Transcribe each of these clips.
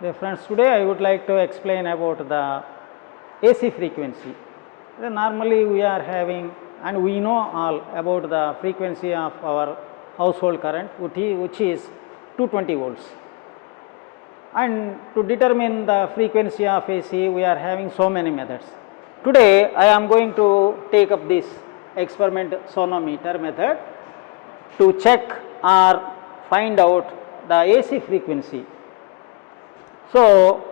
Dear friends, today I would like to explain about the AC frequency. Normally we are having and we know all about the frequency of our household current which is 220 volts. And to determine the frequency of AC we are having so many methods. Today I am going to take up this experiment sonometer method to check or find out the AC frequency. So,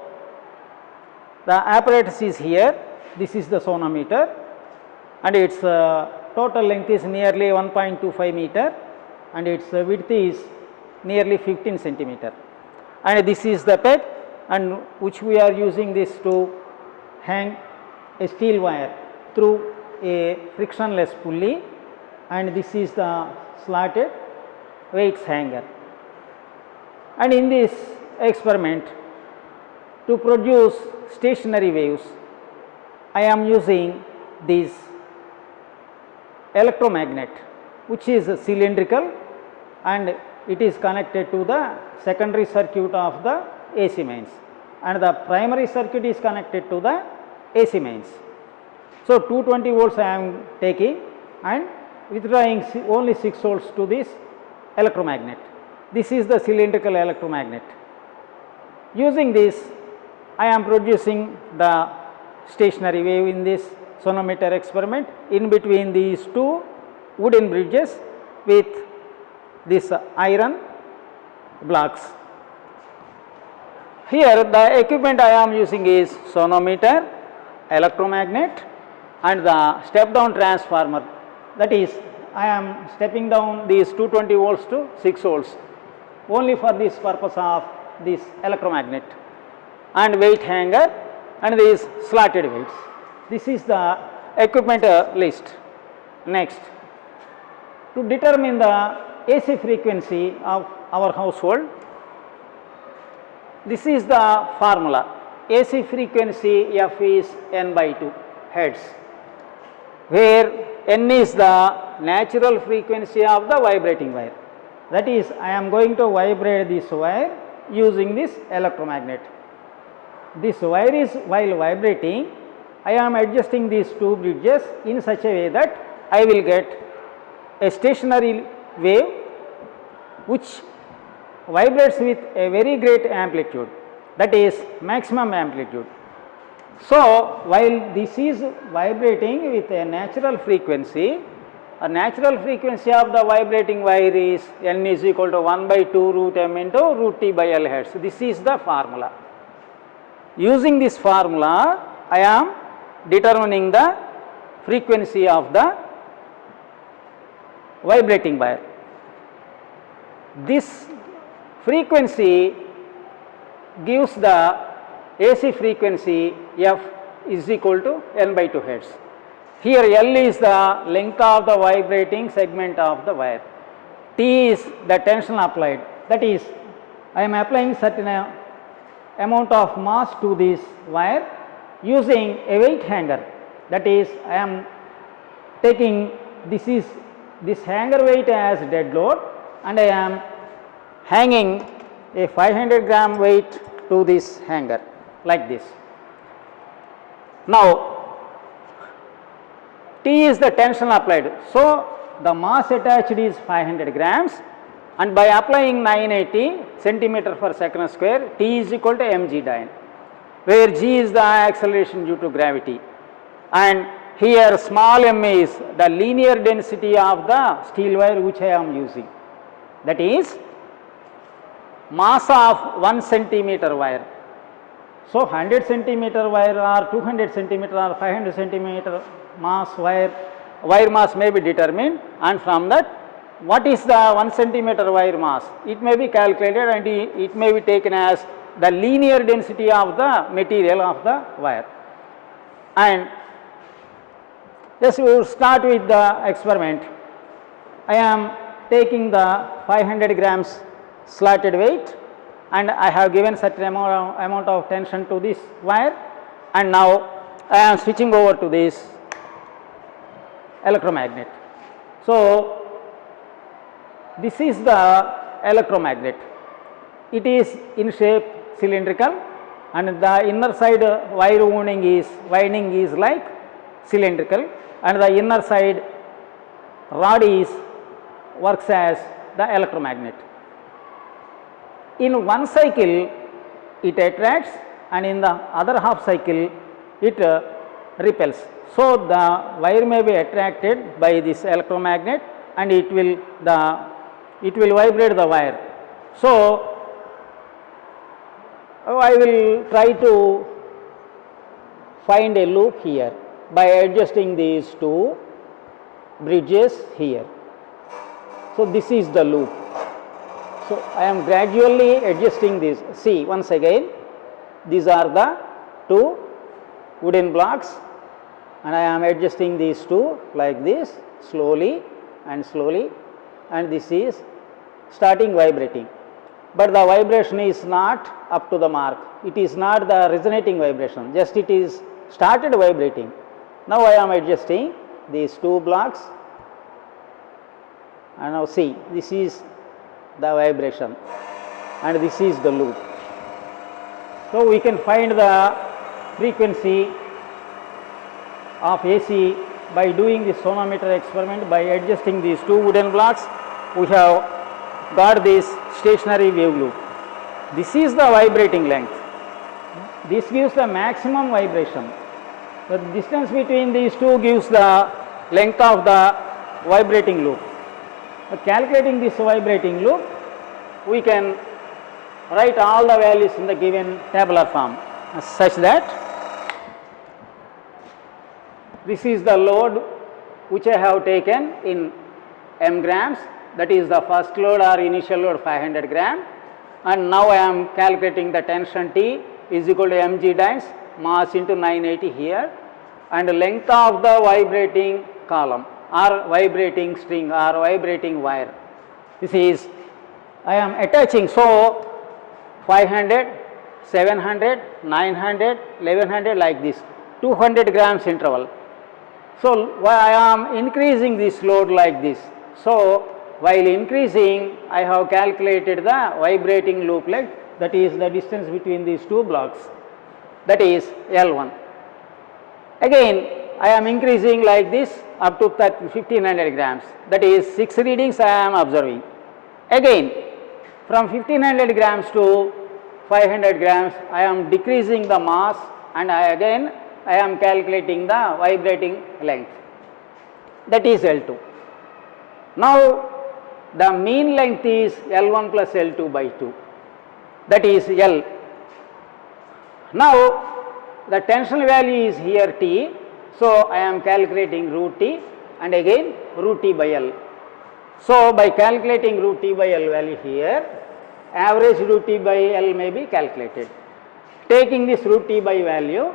the apparatus is here, this is the sonometer and its total length is nearly 1.25 meter and its width is nearly 15 centimeter. And this is the peg and which we are using this to hang a steel wire through a frictionless pulley, and this is the slotted weights hanger. And in this experiment, to produce stationary waves, I am using this electromagnet which is cylindrical and it is connected to the secondary circuit of the AC mains and the primary circuit is connected to the AC mains. So, 220 volts I am taking and withdrawing only 6 volts to this electromagnet. This is the cylindrical electromagnet. Using this I am producing the stationary wave in this sonometer experiment in between these two wooden bridges with this iron blocks. Here the equipment I am using is sonometer, electromagnet and the step down transformer, that is I am stepping down these 220 volts to 6 volts only for this purpose of this electromagnet, and weight hanger and these slotted weights. This is the equipment list. Next, to determine the AC frequency of our household, this is the formula. AC frequency F is N by 2 hertz, where N is the natural frequency of the vibrating wire. That is, I am going to vibrate this wire using this electromagnet. This wire is, while vibrating, I am adjusting these two bridges in such a way that I will get a stationary wave which vibrates with a very great amplitude, that is maximum amplitude. So, while this is vibrating with a natural frequency of the vibrating wire is N is equal to 1 by 2 root m into root T by L hertz. This is the formula. Using this formula, I am determining the frequency of the vibrating wire. This frequency gives the AC frequency F is equal to N by 2 hertz. Here L is the length of the vibrating segment of the wire. T is the tension applied, that is I am applying certain amount of mass to this wire using a weight hanger, that is I am taking this hanger weight as dead load and I am hanging a 500 gram weight to this hanger like this. Now T is the tension applied, so the mass attached is 500 grams and by applying 980 centimeter per second square, T is equal to mg dyne, where g is the acceleration due to gravity, and here small m is the linear density of the steel wire which I am using, that is mass of 1 centimeter wire. So 100 centimeter wire or 200 centimeter or 500 centimeter mass wire mass may be determined, and from that what is the 1 centimeter wire mass, it may be calculated and it may be taken as the linear density of the material of the wire. And just we will start with the experiment. I am taking the 500 grams slotted weight and I have given certain amount of tension to this wire, and now I am switching over to this electromagnet. So this is the electromagnet. It is in shape cylindrical, and the inner side wire winding is like cylindrical, and the inner side rod works as the electromagnet. In one cycle it attracts, and in the other half cycle it repels. So the wire may be attracted by this electromagnet, and it will vibrate the wire. So I will try to find a loop here by adjusting these two bridges here. So this is the loop. So I am gradually adjusting this. See, once again, these are the two wooden blocks, and I am adjusting these two like this, slowly, and this is starting vibrating. But the vibration is not up to the mark. It is not the resonating vibration, just it is started vibrating. Now I am adjusting these two blocks, and now see, this is the vibration and this is the loop. So we can find the frequency of AC by doing the sonometer experiment. By adjusting these two wooden blocks, we have got this stationary wave loop. This is the vibrating length. This gives the maximum vibration. The distance between these two gives the length of the vibrating loop. Calculating this vibrating loop, we can write all the values in the given tabular form such that this is the load which I have taken in m grams, that is the first load or initial load 500 gram, and now I am calculating the tension T is equal to mg times mass into 980 here, and length of the vibrating column or vibrating string or vibrating wire. This is I am attaching, so 500, 700, 900, 1100 like this, 200 grams interval. So I am increasing this load like this. So while increasing, I have calculated the vibrating loop length, that is the distance between these two blocks, that is L1. Again I am increasing like this up to 1500 grams, that is 6 readings I am observing. Again from 1500 grams to 500 grams I am decreasing the mass, and I am calculating the vibrating length, that is L2. Now the mean length is L1 plus L2 by 2, that is L. Now the tension value is here T, so I am calculating root T and again root T by L. So by calculating root T by L value here, average root T by L may be calculated. Taking this root T by value,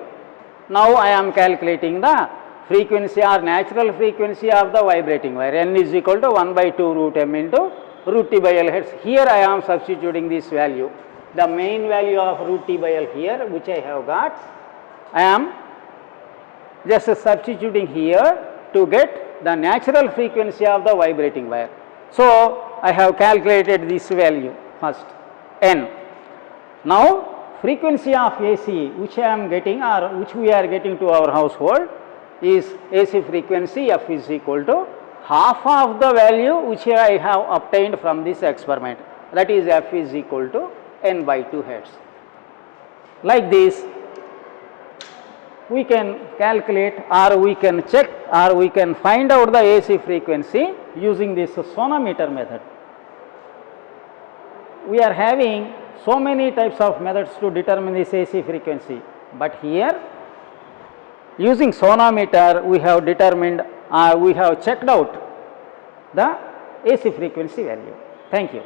now I am calculating the frequency or natural frequency of the vibrating wire. N is equal to 1 by 2 root m into root T by L hertz. Here I am substituting this value, the main value of root T by L here, which I have got. I am just substituting here to get the natural frequency of the vibrating wire. So I have calculated this value first, N. Now frequency of AC which I am getting or which we are getting to our household is AC frequency F is equal to half of the value which I have obtained from this experiment, that is F is equal to N by 2 hertz. Like this we can calculate or we can check or we can find out the AC frequency using this sonometer method. We are having so many types of methods to determine this AC frequency, but here using sonometer we have determined we have checked out the AC frequency value. Thank you.